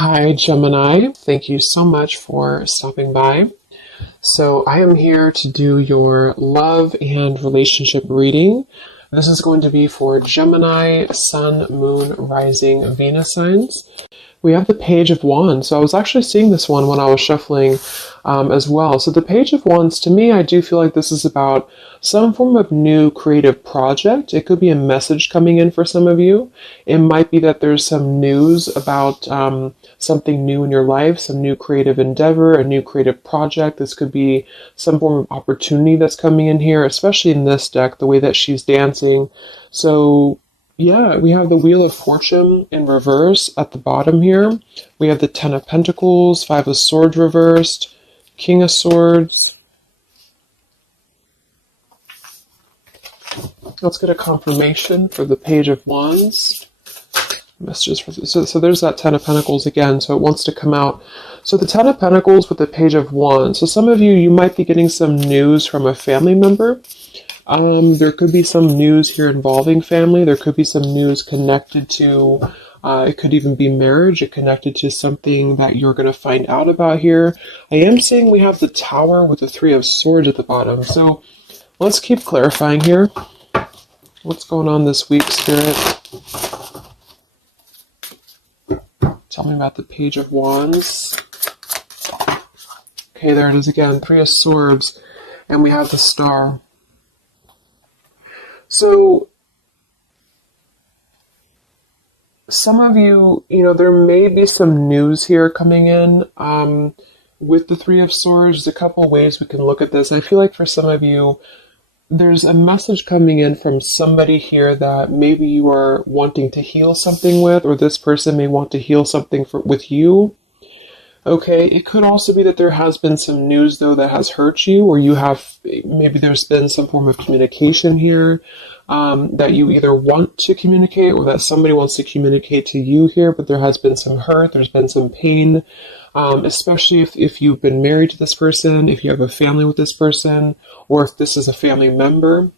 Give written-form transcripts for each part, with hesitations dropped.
Hi, Gemini. Thank you so much for stopping by. So, I am here to do your love and relationship reading. This is going to be for Gemini, Sun, Moon, Rising, Venus signs. We have the Page of Wands. So I was actually seeing this one when I was shuffling as well. So the Page of Wands, to me, I do feel like this is about some form of new creative project. It could be a message coming in for some of you. It might be that there's some news about something new in your life, some new creative endeavor, a new creative project. This could be some form of opportunity that's coming in here, especially in this deck, the way that she's dancing. So yeah, we have the Wheel of Fortune in reverse at the bottom here. We have the Ten of Pentacles, Five of Swords reversed, King of Swords. Let's get a confirmation for the Page of Wands. Messages for so there's that Ten of Pentacles again, so it wants to come out. So the Ten of Pentacles with the Page of Wands. So some of you might be getting some news from a family member. There could be some news here involving family. There could be some news connected to, it could even be marriage. It connected to something that you're going to find out about here. I am seeing we have the Tower with the Three of Swords at the bottom. So let's keep clarifying here. What's going on this week, Spirit? Tell me about the Page of Wands. Okay, there it is again. Three of Swords. And we have the Star. So, some of you, there may be some news here coming in with the Three of Swords. There's a couple ways we can look at this. I feel like for some of you, there's a message coming in from somebody here that maybe you are wanting to heal something with, or this person may want to heal something with you. Okay, it could also be that there has been some news, though, that has hurt you, or maybe there's been some form of communication here that you either want to communicate or that somebody wants to communicate to you here, but there has been some hurt, there's been some pain, especially if you've been married to this person, if you have a family with this person, or if this is a family member.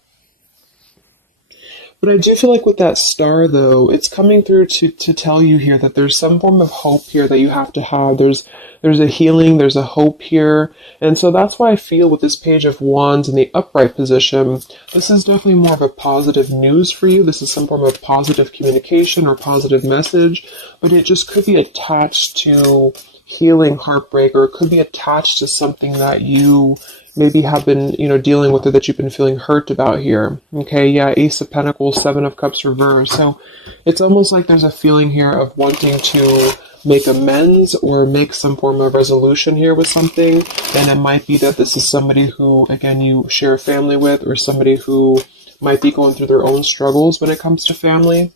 But I do feel like with that Star, though, it's coming through to tell you here that there's some form of hope here that you have to have. There's a healing, there's a hope here. And so that's why I feel with this Page of Wands in the upright position, this is definitely more of a positive news for you. This is some form of positive communication or positive message, but it just could be attached to healing heartbreak, or it could be attached to something that you maybe have been, dealing with, or that you've been feeling hurt about here. Okay, yeah, Ace of Pentacles, Seven of Cups reversed. So it's almost like there's a feeling here of wanting to make amends or make some form of resolution here with something. And it might be that this is somebody who, again, you share a family with, or somebody who might be going through their own struggles when it comes to family.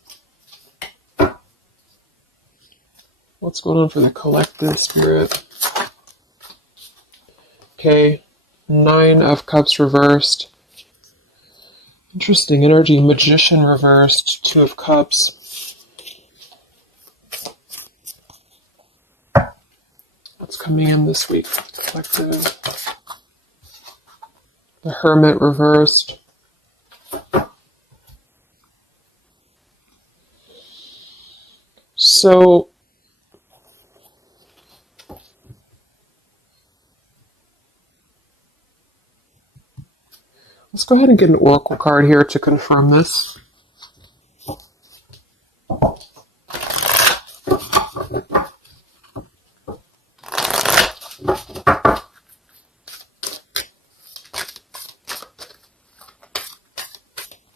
What's going on for the collective, Spirit? Okay. Nine of Cups reversed. Interesting energy. Magician reversed. Two of Cups. What's coming in this week for the collective? The Hermit reversed. So let's go ahead and get an oracle card here to confirm this.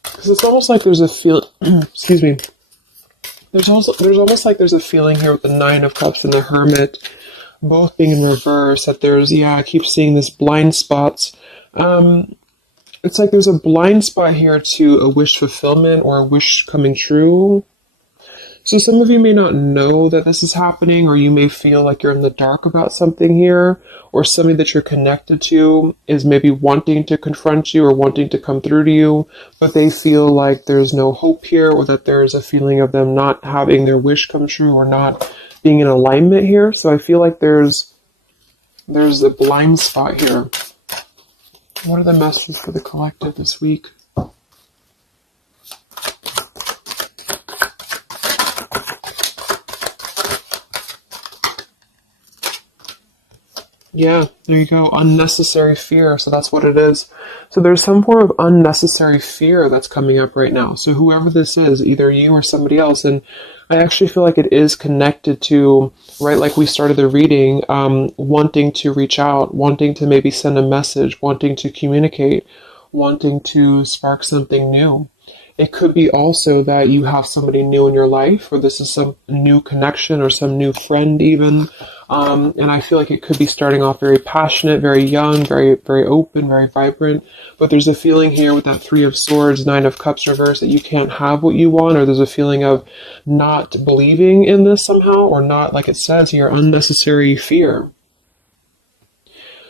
Because it's almost like there's a feel. Excuse me. There's almost like there's a feeling here with the Nine of Cups and the Hermit, both being in reverse. That I keep seeing this blind spots. It's like there's a blind spot here to a wish fulfillment or a wish coming true. So some of you may not know that this is happening, or you may feel like you're in the dark about something here, or somebody that you're connected to is maybe wanting to confront you or wanting to come through to you, but they feel like there's no hope here, or that there's a feeling of them not having their wish come true or not being in alignment here. So I feel like there's a blind spot here. What are the messages for the collective this week? Yeah, there you go. Unnecessary fear. So that's what it is. So there's some form of unnecessary fear that's coming up right now. So whoever this is, either you or somebody else, and I actually feel like it is connected to, right, like we started the reading, wanting to reach out, wanting to maybe send a message, wanting to communicate, wanting to spark something new. It could be also that you have somebody new in your life, or this is some new connection or some new friend even. And I feel like it could be starting off very passionate, very young, very, very open, very vibrant. But there's a feeling here with that Three of Swords, Nine of Cups reverse that you can't have what you want, or there's a feeling of not believing in this somehow, or not, like it says here, unnecessary fear.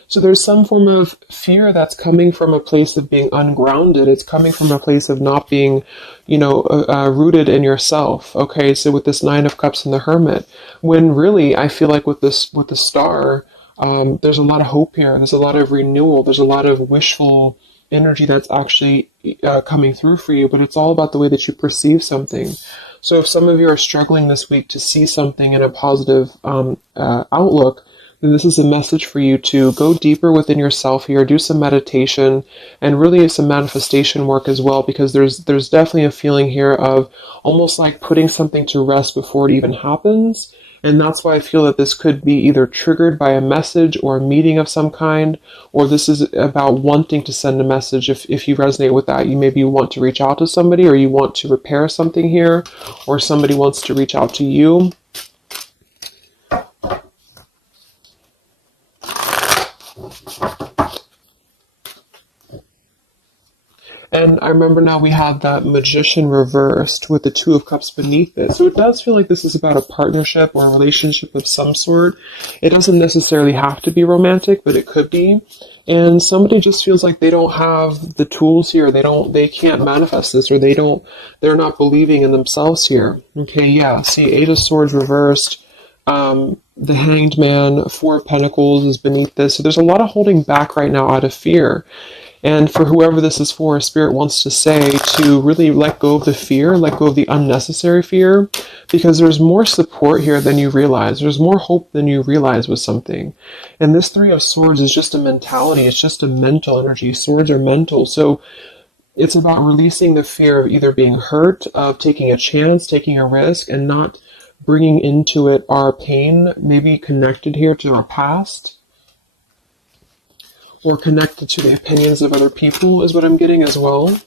So there's some form of fear that's coming from a place of being ungrounded. It's coming from a place of not being, rooted in yourself. Okay, so with this Nine of Cups and the Hermit, when really I feel like with the Star, there's a lot of hope here. There's a lot of renewal. There's a lot of wishful energy that's actually coming through for you. But it's all about the way that you perceive something. So if some of you are struggling this week to see something in a positive outlook, then this is a message for you to go deeper within yourself here, do some meditation, and really some manifestation work as well, because there's definitely a feeling here of almost like putting something to rest before it even happens. And that's why I feel that this could be either triggered by a message or a meeting of some kind, or this is about wanting to send a message. If you resonate with that, you maybe want to reach out to somebody, or you want to repair something here, or somebody wants to reach out to you. And I remember now we have that Magician reversed with the Two of Cups beneath it. So it does feel like this is about a partnership or a relationship of some sort. It doesn't necessarily have to be romantic, but it could be. And somebody just feels like they don't have the tools here. They can't manifest this, or they're not believing in themselves here. Okay, yeah. See, Eight of Swords reversed. The Hanged Man, Four of Pentacles is beneath this. So there's a lot of holding back right now out of fear. And for whoever this is for, Spirit wants to say to really let go of the fear, let go of the unnecessary fear, because there's more support here than you realize. There's more hope than you realize with something. And this Three of Swords is just a mentality. It's just a mental energy. Swords are mental. So it's about releasing the fear of either being hurt, of taking a chance, taking a risk, and not bringing into it our pain, maybe connected here to our past, or connected to the opinions of other people is what I'm getting as well.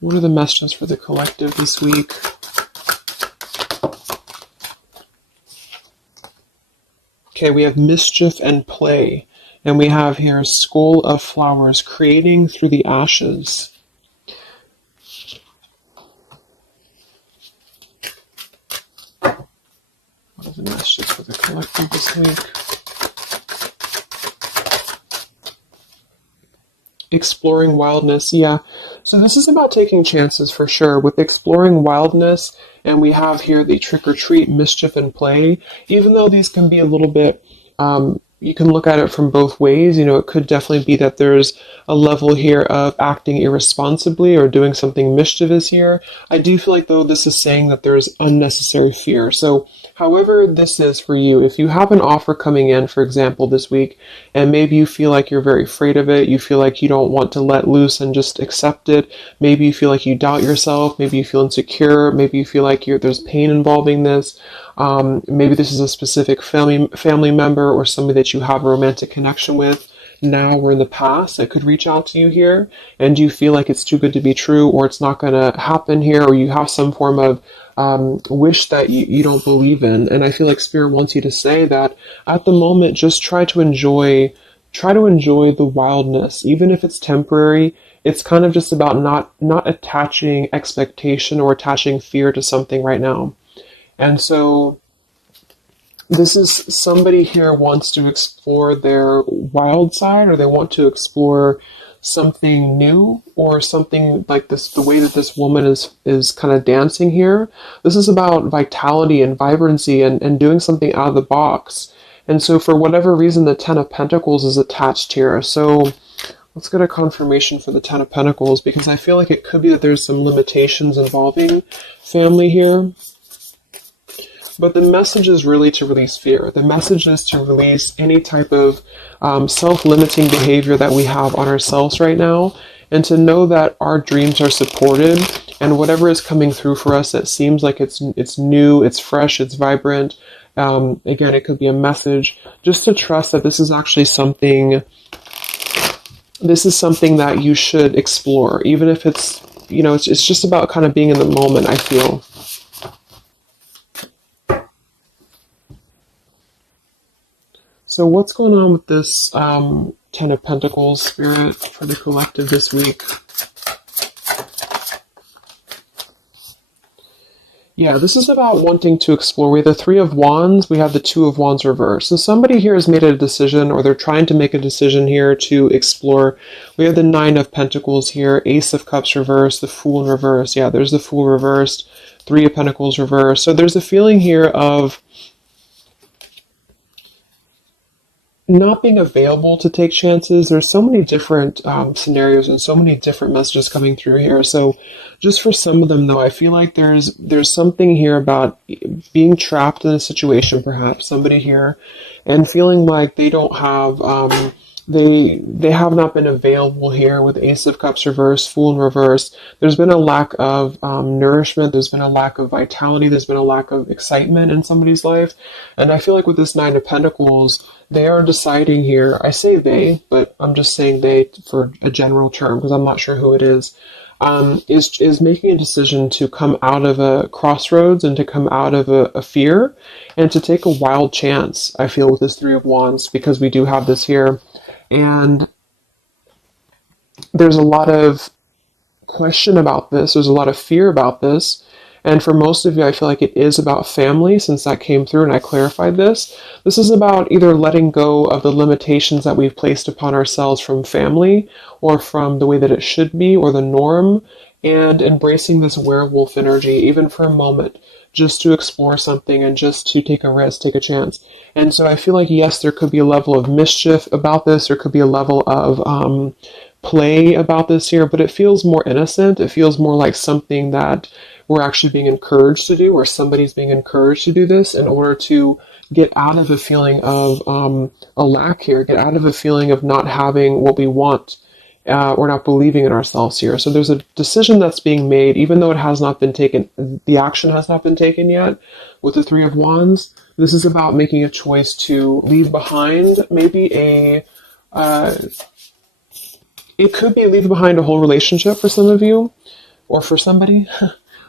What are the messages for the collective this week? Okay, we have mischief and play. And we have here Skull of Flowers, creating through the ashes. What are the messages for the collective this week? Exploring wildness, yeah. So this is about taking chances for sure. With exploring wildness, and we have here the trick or treat, mischief, and play. Even though these can be a little bit, you can look at it from both ways. It could definitely be that there's a level here of acting irresponsibly or doing something mischievous here. I do feel like, though, this is saying that there's unnecessary fear. So however this is for you, if you have an offer coming in, for example, this week, and maybe you feel like you're very afraid of it, you feel like you don't want to let loose and just accept it, maybe you feel like you doubt yourself, maybe you feel insecure, maybe you feel like there's pain involving this, maybe this is a specific family member or somebody that you have a romantic connection with now or in the past that could reach out to you here, and you feel like it's too good to be true, or it's not going to happen here, or you have some form of wish that you don't believe in. And I feel like Spirit wants you to say that at the moment, just try to enjoy the wildness, even if it's temporary. It's kind of just about not attaching expectation or attaching fear to something right now. And so this is somebody here wants to explore their wild side, or they want to explore something new, or something like this, the way that this woman is kind of dancing here. This is about vitality and vibrancy and doing something out of the box. And so for whatever reason, the Ten of Pentacles is attached here. So let's get a confirmation for the Ten of Pentacles, because I feel like it could be that there's some limitations involving family here. But the message is really to release fear. The message is to release any type of self-limiting behavior that we have on ourselves right now, and to know that our dreams are supported, and whatever is coming through for us that seems like it's new, it's fresh, it's vibrant. Again, it could be a message, just to trust that this is actually something. This is something that you should explore, even if it's, it's just about kind of being in the moment, I feel. So what's going on with this Ten of Pentacles spirit for the collective this week? Yeah, this is about wanting to explore. We have the Three of Wands, we have the Two of Wands reversed. So somebody here has made a decision, or they're trying to make a decision here to explore. We have the Nine of Pentacles here, Ace of Cups reversed, the Fool in reverse. Yeah, there's the Fool reversed, Three of Pentacles reversed. So there's a feeling here of not being available to take chances. There's so many different scenarios and so many different messages coming through here. So just for some of them, though, I feel like there's something here about being trapped in a situation, perhaps somebody here, and feeling like they don't have they have not been available here with Ace of Cups reversed, Fool in reverse. There's been a lack of nourishment. There's been a lack of vitality. There's been a lack of excitement in somebody's life. And I feel like with this Nine of Pentacles, they are deciding here, I say they, but I'm just saying they for a general term because I'm not sure who it is making a decision to come out of a crossroads and to come out of a fear and to take a wild chance, I feel, with this Three of Wands, because we do have this here. And there's a lot of question about this. There's a lot of fear about this. And for most of you, I feel like it is about family, since that came through and I clarified this. This is about either letting go of the limitations that we've placed upon ourselves from family, or from the way that it should be, or the norm, and embracing this werewolf energy, even for a moment, just to explore something and just to take a risk, take a chance. And so I feel like, yes, there could be a level of mischief about this. There could be a level of play about this here, but it feels more innocent. It feels more like something that we're actually being encouraged to do, or somebody's being encouraged to do this in order to get out of a feeling of a lack here, get out of a feeling of not having what we want, or not believing in ourselves here. So there's a decision that's being made, even though it has not been taken, the action has not been taken yet with the Three of Wands. This is about making a choice to leave behind maybe it could be leaving behind a whole relationship for some of you, or for somebody.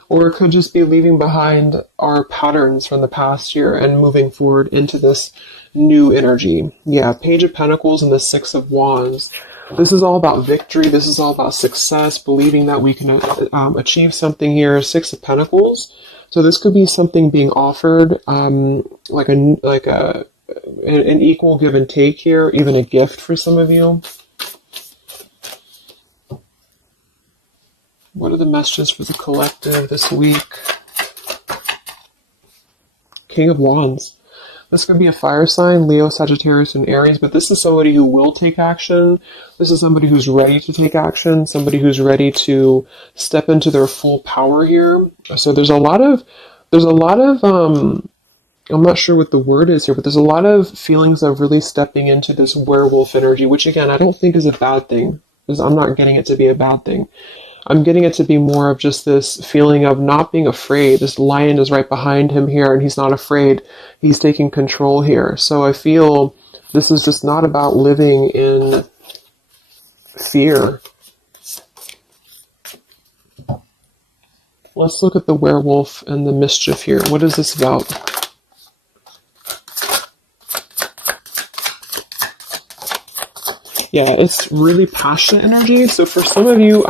Or it could just be leaving behind our patterns from the past year and moving forward into this new energy. Yeah, Page of Pentacles and the Six of Wands. This is all about victory. This is all about success, believing that we can achieve something here. Six of Pentacles. So this could be something being offered, like an equal give and take here, even a gift for some of you. What are the messages for the collective this week? King of Wands. This could be a fire sign, Leo, Sagittarius, and Aries, but this is somebody who will take action. This is somebody who's ready to take action, somebody who's ready to step into their full power here. So there's a lot of, I'm not sure what the word is here, but there's a lot of feelings of really stepping into this werewolf energy, which again, I don't think is a bad thing, because I'm not getting it to be a bad thing. I'm getting it to be more of just this feeling of not being afraid. This lion is right behind him here, and he's not afraid. He's taking control here. So I feel this is just not about living in fear. Let's look at the werewolf and the mischief here. What is this about? Yeah, it's really passionate energy. So for some of you,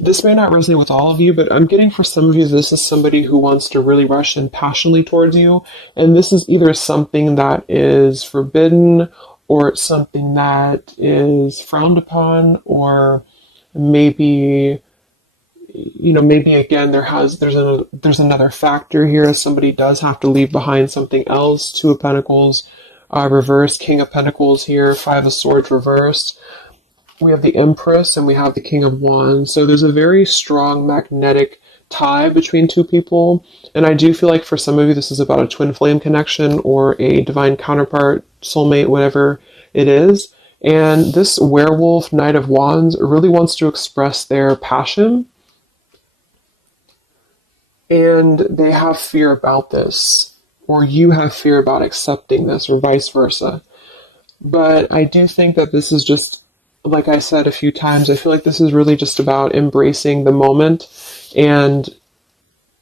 this may not resonate with all of you, but I'm getting for some of you, this is somebody who wants to really rush in passionately towards you. And this is either something that is forbidden, or it's something that is frowned upon, or maybe, maybe again, there's another factor here. Somebody does have to leave behind something else. Two of Pentacles reversed, King of Pentacles here, Five of Swords reversed. We have the Empress and we have the King of Wands. So there's a very strong magnetic tie between two people. And I do feel like for some of you, this is about a twin flame connection or a divine counterpart, soulmate, whatever it is. And this werewolf, Knight of Wands, really wants to express their passion. And they have fear about this, or you have fear about accepting this, or vice versa. But I do think that this is just, like I said a few times, I feel like this is really just about embracing the moment, and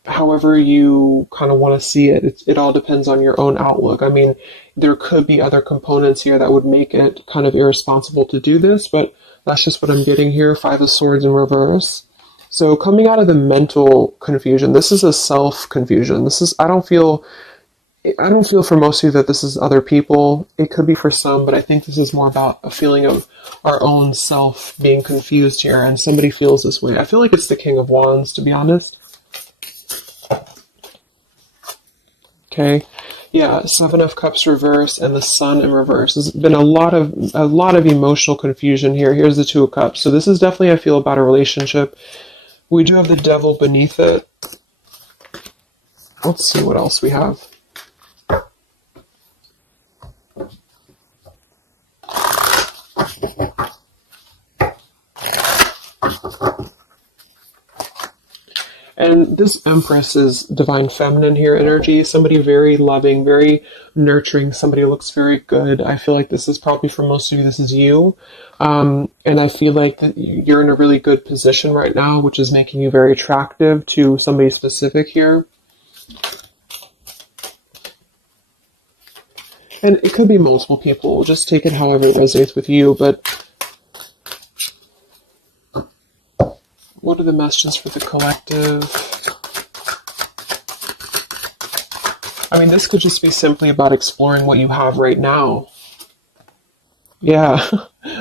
however you kind of want to see it, it all depends on your own outlook. I mean, there could be other components here that would make it kind of irresponsible to do this, but that's just what I'm getting here. Five of Swords in reverse. So coming out of the mental confusion, this is a self-confusion. I don't feel for most of you that this is other people. It could be for some, but I think this is more about a feeling of our own self being confused here, and somebody feels this way. I feel like it's the King of Wands, to be honest. Okay. Yeah, Seven of Cups reverse and the Sun in reverse. There's been a lot of emotional confusion here. Here's the Two of Cups. So this is definitely, I feel, about a relationship. We do have the Devil beneath it. Let's see what else we have. And this Empress is divine feminine here energy. Somebody very loving, very nurturing. Somebody who looks very good. I feel like this is probably for most of you, this is you. And I feel like that you're in a really good position right now, which is making you very attractive to somebody specific here. And it could be multiple people. Just take it however it resonates with you. But what are the messages for the collective? I mean, this could just be simply about exploring what you have right now. Yeah.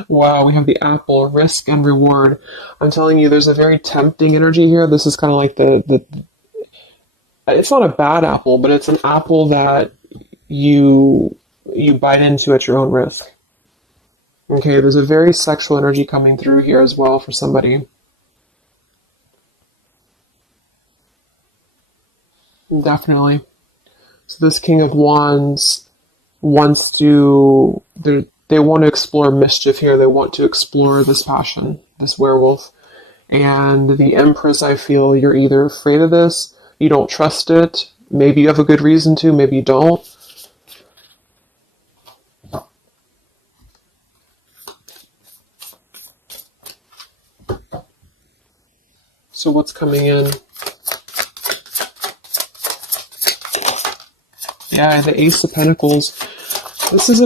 Wow, we have the apple, risk and reward. I'm telling you, there's a very tempting energy here. This is kind of like it's not a bad apple, but it's an apple that you bite into at your own risk. Okay, there's a very sexual energy coming through here as well for somebody. Definitely. So this King of Wands wants to, they want to explore mischief here. They want to explore this passion, this werewolf. And the Empress, I feel you're either afraid of this, you don't trust it, maybe you have a good reason to, maybe you don't. So what's coming in? Yeah, the Ace of Pentacles. This is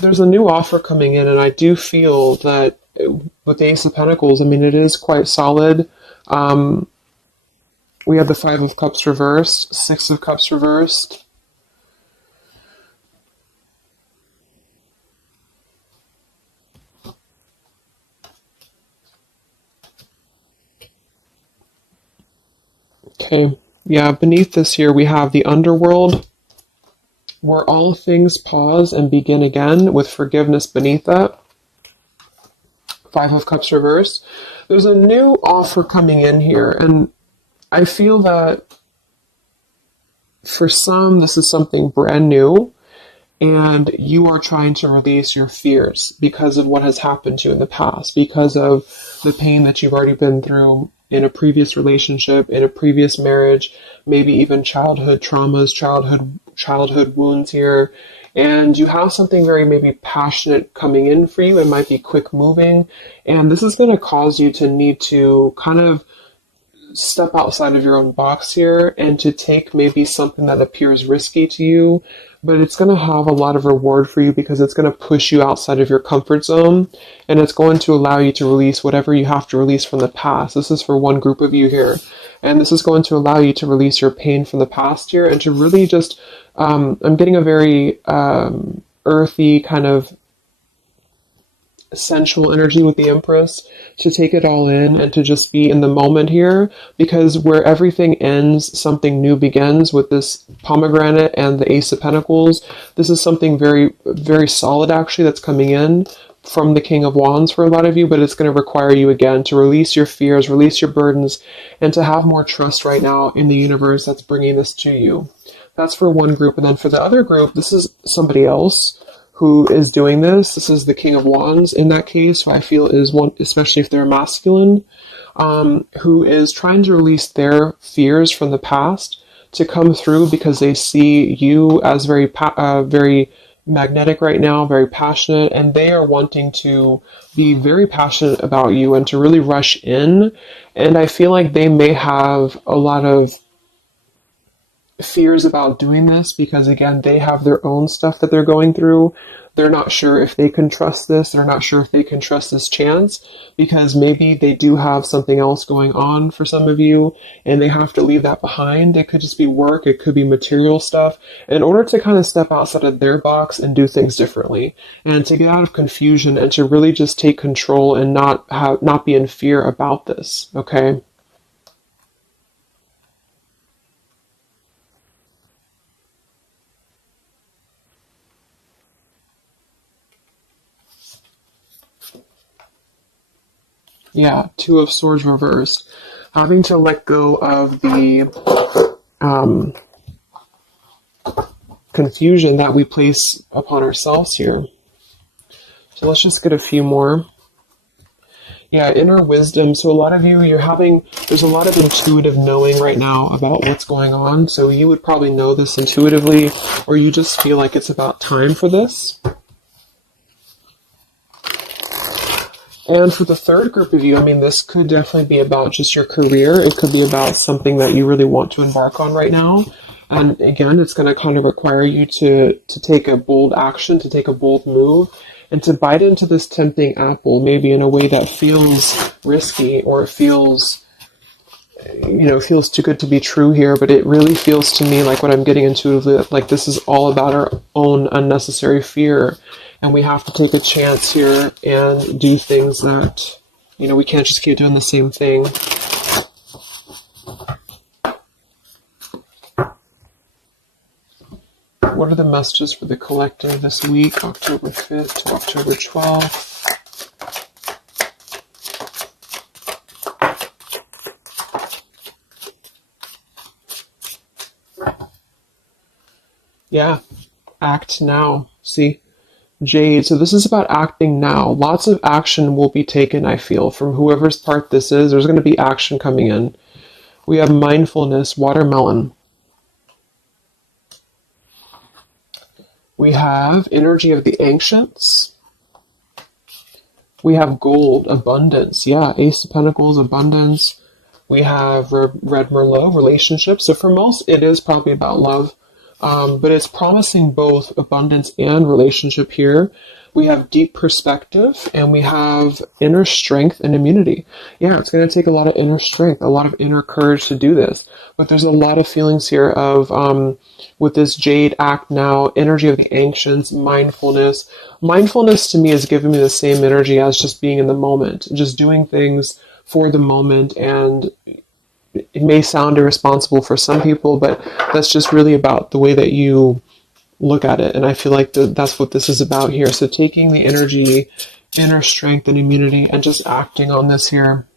there's a new offer coming in, and I do feel that with the Ace of Pentacles, I mean, it is quite solid. We have the Five of Cups reversed, Six of Cups reversed. Okay, yeah, beneath this here, we have the Underworld, where all things pause and begin again, with forgiveness beneath that. Five of Cups reversed. There's a new offer coming in here, and I feel that for some, this is something brand new, and you are trying to release your fears because of what has happened to you in the past, because of the pain that you've already been through in a previous relationship, in a previous marriage, maybe even childhood traumas, childhood wounds here. And you have something very maybe passionate coming in for you. It might be quick moving. And this is going to cause you to need to kind of step outside of your own box here and to take maybe something that appears risky to you, but it's going to have a lot of reward for you because it's going to push you outside of your comfort zone, and it's going to allow you to release whatever you have to release from the past. This is for one group of you here, and this is going to allow you to release your pain from the past here and to really just, I'm getting a very earthy kind of sensual energy with the Empress, to take it all in and to just be in the moment here, because where everything ends, something new begins with this pomegranate and the Ace of Pentacles. This is something very, very solid actually that's coming in, from the King of Wands for a lot of you, but it's going to require you again to release your fears, release your burdens, and to have more trust right now in the universe that's bringing this to you. That's for one group. And then for the other group, this is somebody else who is doing this. This is the King of Wands in that case, who I feel is one, especially if they're masculine, who is trying to release their fears from the past to come through because they see you as very magnetic right now, very passionate, and they are wanting to be very passionate about you and to really rush in. And I feel like they may have a lot of fears about doing this because, again, they have their own stuff that they're going through. They're not sure if they can trust this. They're not sure if they can trust this chance because maybe they do have something else going on for some of you and they have to leave that behind. It could just be work. It could be material stuff in order to kind of step outside of their box and do things differently and to get out of confusion and to really just take control and not be in fear about this. Okay. Yeah, Two of Swords reversed. Having to let go of the confusion that we place upon ourselves here. So let's just get a few more. Yeah, inner wisdom. So a lot of you, there's a lot of intuitive knowing right now about what's going on. So you would probably know this intuitively, or you just feel like it's about time for this. And for the third group of you, this could definitely be about just your career. It could be about something that you really want to embark on right now. And again, it's going to kind of require you to take a bold action, to take a bold move, and to bite into this tempting apple, maybe in a way that feels risky or feels too good to be true here. But it really feels to me like what I'm getting intuitively, like this is all about our own unnecessary fear. And we have to take a chance here and do things that, we can't just keep doing the same thing. What are the messages for the collective this week, October 5th to October 12th? Yeah, act now. See? Jade, so this is about acting now. Lots of action will be taken, I feel, from whoever's part this is. There's going to be action coming in. We have mindfulness, watermelon. We have energy of the ancients. We have gold, abundance. Yeah, Ace of Pentacles, abundance. We have Red Merlot, relationships. So for most, it is probably about love. But it's promising both abundance and relationship here. We have deep perspective and we have inner strength and immunity. Yeah, it's going to take a lot of inner strength, a lot of inner courage to do this. But there's a lot of feelings here of, with this Jade, act now, energy of the ancients, mindfulness. Mindfulness to me is giving me the same energy as just being in the moment, just doing things for the moment. And it may sound irresponsible for some people, but that's just really about the way that you look at it. And I feel like that's what this is about here. So taking the energy, inner strength and immunity and just acting on this here.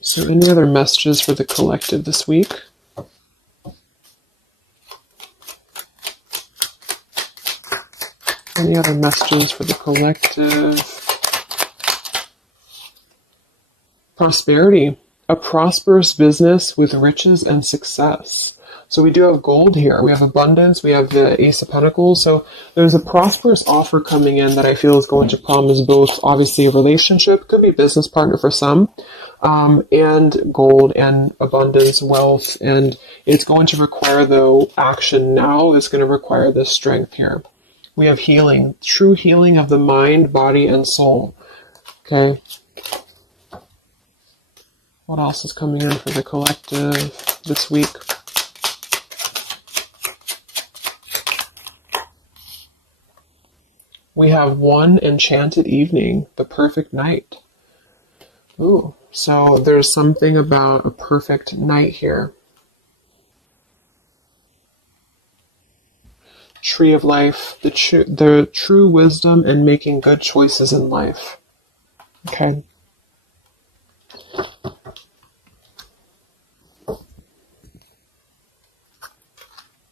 So any other messages for the collective this week? Any other messages for the collective? Prosperity, a prosperous business with riches and success. So we do have gold here. We have abundance. We have the Ace of Pentacles. So there's a prosperous offer coming in that I feel is going to promise both, obviously, a relationship, could be business partner for some, and gold and abundance, wealth. And it's going to require, though, action now. It's going to require this strength here. We have healing, true healing of the mind, body, and soul. Okay. What else is coming in for the collective this week? We have one enchanted evening, the perfect night. Ooh, so there's something about a perfect night here. tree of life, the true wisdom and making good choices in life. Okay.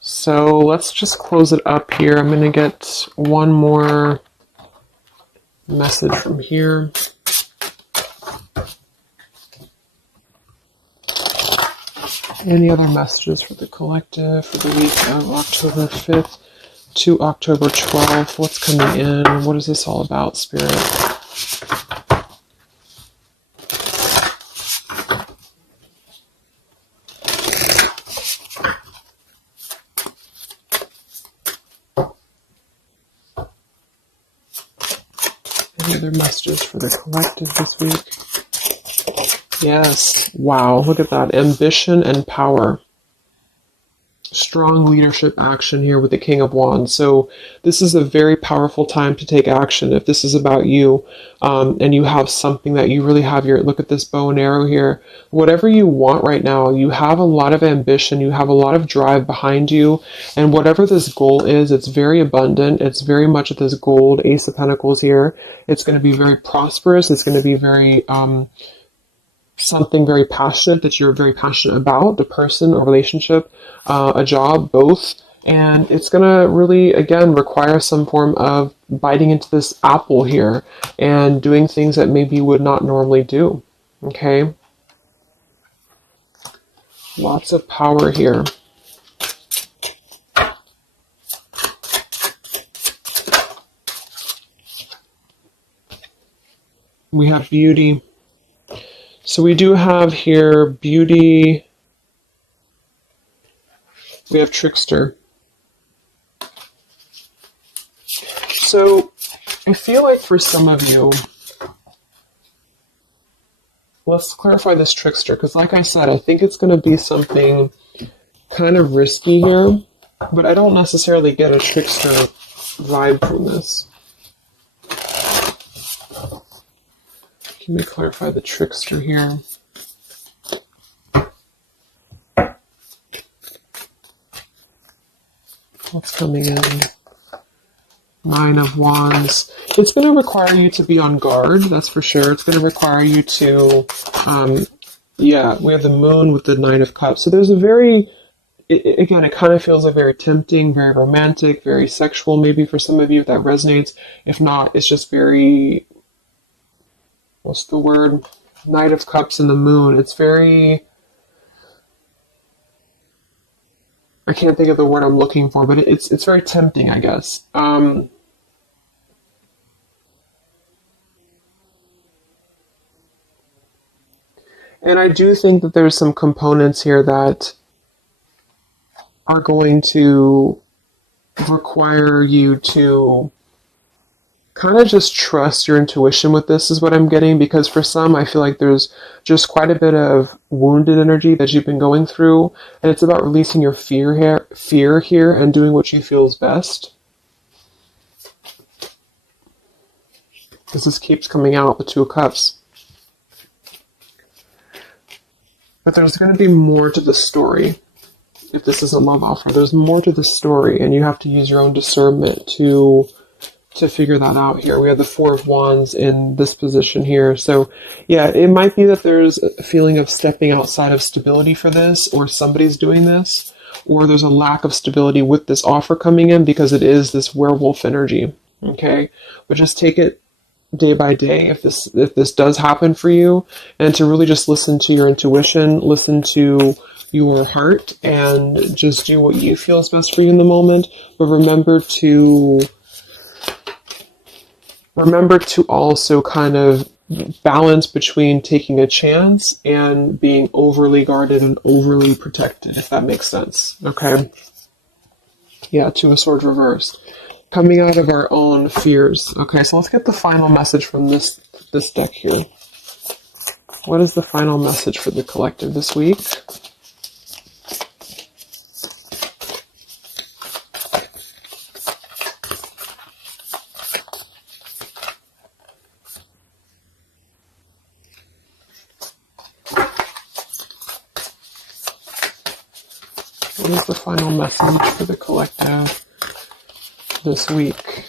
So let's just close it up here. I'm going to get one more message from here. Any other messages for the collective for the week of October 5th to October 12th? What's coming in? What is this all about, Spirit? Any other messages for the collective this week? Yes. Wow, look at that. Ambition and power. Strong leadership action here with the King of Wands. So this is a very powerful time to take action. If this is about you, and you have something that you really have your, look at this bow and arrow here, whatever you want right now, you have a lot of ambition, you have a lot of drive behind you, and whatever this goal is, it's very abundant. It's very much at this gold Ace of Pentacles here. It's going to be very prosperous. It's going to be very, something very passionate that you're very passionate about, the person or relationship, a job, both. And it's going to really, again, require some form of biting into this apple here and doing things that maybe you would not normally do. Okay? Lots of power here. We have beauty. So we do have here beauty. We have trickster. So I feel like for some of you, let's clarify this trickster, because like I said, I think it's going to be something kind of risky here, but I don't necessarily get a trickster vibe from this. Let me clarify the trickster here. What's coming in? Nine of Wands. It's going to require you to be on guard, that's for sure. It's going to require you to, we have the Moon with the Nine of Cups. So there's a very, again, it kind of feels like very tempting, very romantic, very sexual, maybe for some of you if that resonates. If not, it's just very, what's the word? Knight of Cups and the Moon. It's very, I can't think of the word I'm looking for, but it's very tempting, I guess. And I do think that there's some components here that are going to require you to kind of just trust your intuition with this, is what I'm getting, because for some, I feel like there's just quite a bit of wounded energy that you've been going through, and it's about releasing your fear here and doing what you feel is best. This keeps coming out, the Two of Cups. But there's going to be more to the story. If this is a love offer, there's more to the story, and you have to use your own discernment to figure that out here. We have the Four of Wands in this position here. So yeah, it might be that there's a feeling of stepping outside of stability for this, or somebody's doing this, or there's a lack of stability with this offer coming in because it is this werewolf energy. Okay? But just take it day by day if this does happen for you, and to really just listen to your intuition, listen to your heart, and just do what you feel is best for you in the moment. But remember to also kind of balance between taking a chance and being overly guarded and overly protected, if that makes sense. Okay? Yeah, Two of Swords reversed. Coming out of our own fears. Okay, so let's get the final message from this deck here. What is the final message for the collective this week? What is the final message for the collective this week.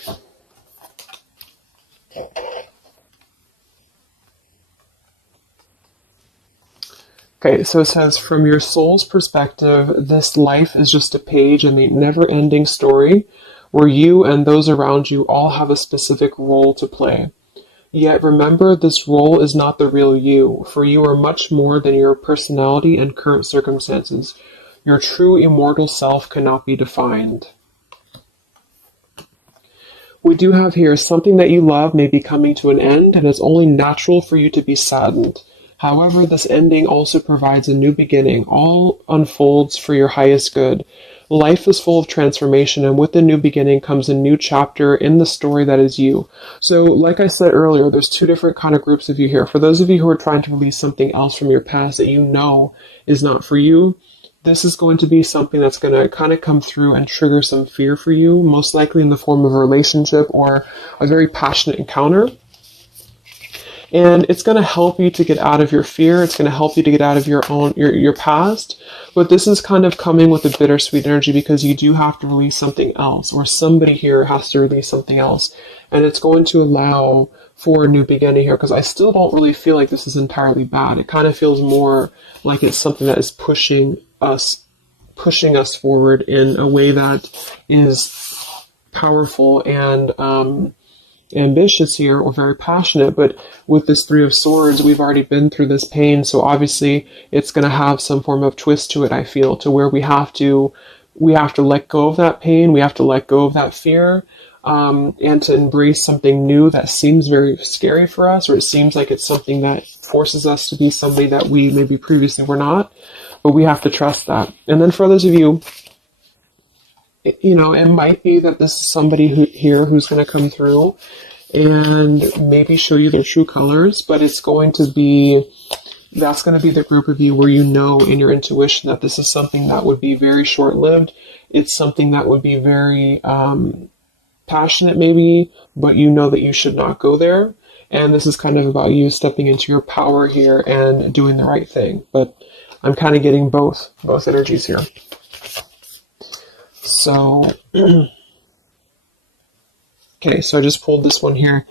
Okay, so it says, from your soul's perspective, this life is just a page in the never-ending story where you and those around you all have a specific role to play. Yet remember, this role is not the real you, for you are much more than your personality and current circumstances. Your true immortal self cannot be defined. We do have here, something that you love may be coming to an end, and it's only natural for you to be saddened. However, this ending also provides a new beginning. All unfolds for your highest good. Life is full of transformation, and with the new beginning comes a new chapter in the story that is you. So, like I said earlier, there's two different kind of groups of you here. For those of you who are trying to release something else from your past that you know is not for you, this is going to be something that's going to kind of come through and trigger some fear for you, most likely in the form of a relationship or a very passionate encounter. And it's going to help you to get out of your fear. It's going to help you to get out of your past. But this is kind of coming with a bittersweet energy because you do have to release something else, or somebody here has to release something else. And it's going to allow for a new beginning here, because I still don't really feel like this is entirely bad. It kind of feels more like it's something that is pushing us forward in a way that is powerful and ambitious here, or very passionate. But with this Three of Swords, we've already been through this pain, so obviously it's going to have some form of twist to it, I feel, to where we have to let go of that pain, we have to let go of that fear, and to embrace something new that seems very scary for us, or it seems like it's something that forces us to be somebody that we maybe previously were not, but we have to trust that. And then for others of you, it might be that this is somebody who's going to come through and maybe show you their true colors, but that's going to be the group of you where you know in your intuition that this is something that would be very short-lived. It's something that would be very passionate maybe, but you know that you should not go there. And this is kind of about you stepping into your power here and doing the right thing. But I'm kind of getting both energies here. So, okay, so I just pulled this one here.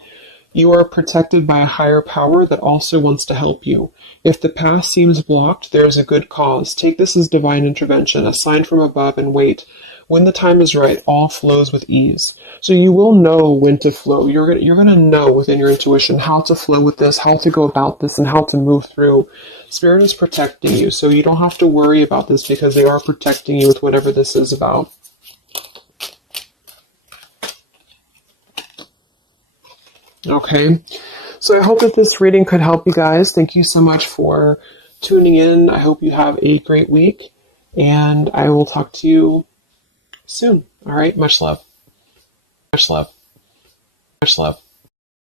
You are protected by a higher power that also wants to help you. If the path seems blocked, there is a good cause. Take this as divine intervention, a sign from above, and wait. When the time is right, all flows with ease. So you will know when to flow. You're gonna know within your intuition how to flow with this, how to go about this, and how to move through. Spirit is protecting you, so you don't have to worry about this because they are protecting you with whatever this is about. Okay, so I hope that this reading could help you guys. Thank you so much for tuning in. I hope you have a great week, and I will talk to you soon. All right, much love. Much love. Much love.